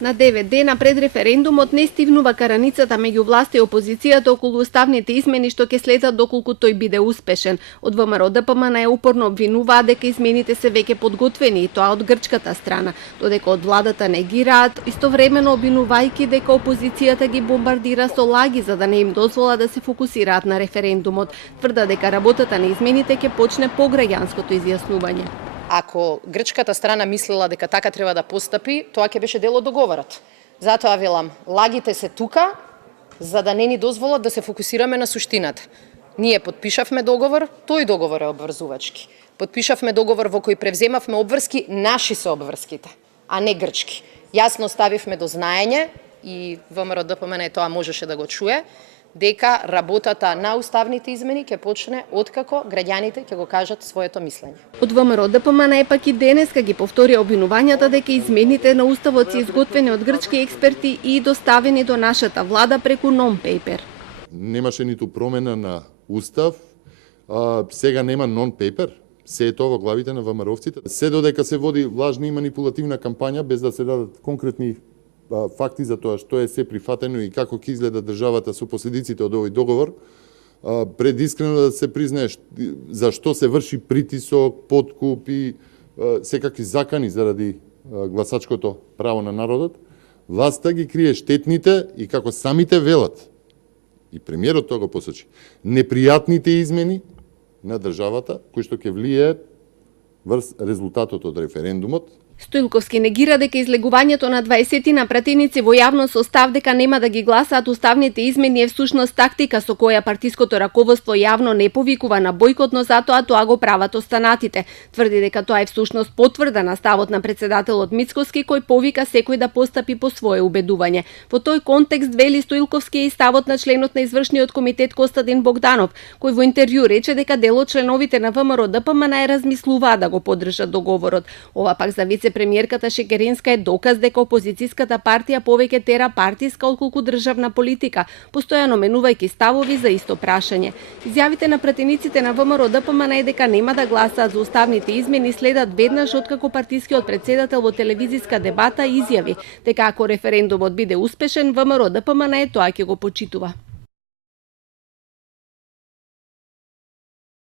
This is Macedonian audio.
На 9 дена пред референдумот не стигнува караницата меѓу власта и опозицијата околу уставните измени што ќе следат доколку тој биде успешен. Од ВМРО ДПМН упорно обвинуваат дека измените се веќе подготвени и тоа од грчката страна, додека од владата негираат, истовремено обвинувајќи дека опозицијата ги бомбардира со лаги за да не им дозвола да се фокусираат на референдумот. Тврда дека работата на измените ќе почне по граѓанското изјаснување. Ако грчката страна мислела дека така треба да постапи, тоа ќе беше дел од договорот. Затоа велам, лагите се тука, за да не ни дозволат да се фокусираме на суштината. Ние подпишавме договор, тој договор е обврзувачки. Подпишавме договор во кој превземавме обврски, наши се обврските, а не грчки. Јасно ставивме до знаење, и ВМРО ДПМН тоа можеше да го чуе, дека работата на уставните измени ќе почне откако граѓаните ќе го кажат своето мислење. Од ВМРО ДПМН пак и денеска ги повторија обвинувањата дека измените на уставот се изготвени од грчки експерти и доставени до нашата влада преку non-paper. Немаше ниту промена на устав, сега нема non-paper. Се е тоа во главите на ВМРО-вците. Се додека се води лажна и манипулативна кампања без да се дадат конкретни факти за тоа што е се прифатено и како ќе изгледа државата со последиците од овој договор, пред искрено да се признае за што се врши притисок, подкуп и секакви закани заради гласачкото право на народот, власта ги крие штетните и како самите велат, и премиерот тоа го посочи, непријатните измени на државата кои што ќе влијаат врз резултатот од референдумот. Стоилковски негира дека излегувањето на 20 пратеници во јавно со став дека нема да ги гласаат уставните измени е всушност тактика со која партиското раководство јавно не повикува на бојкот, но затоа тоа го прават останатите. Тврди дека тоа е всушност потврда на ставот на председателот Мицкоски кој повика секој да постапи по свое убедување. Во тој контекст вели Стоилковски и ставот на членот на извршниот комитет Костадин Богданов, кој во интервју рече дека дел од членовите на ВМРО ДПМН размислуваат да го поддржат договорот. Ова пак за премиерката Шекеринска е доказ дека опозицијската партија повеќе тера партиска отколку државна политика, постојано менувајќи ставови за исто прашање. Изјавите на пратениците на ВМРО ДПМН е дека нема да гласаат за уставните измени следат веднаш откако партискиот претседател во телевизиска дебата изјави дека ако референдумот биде успешен, ВМРО ДПМН тоа ќе го почитува.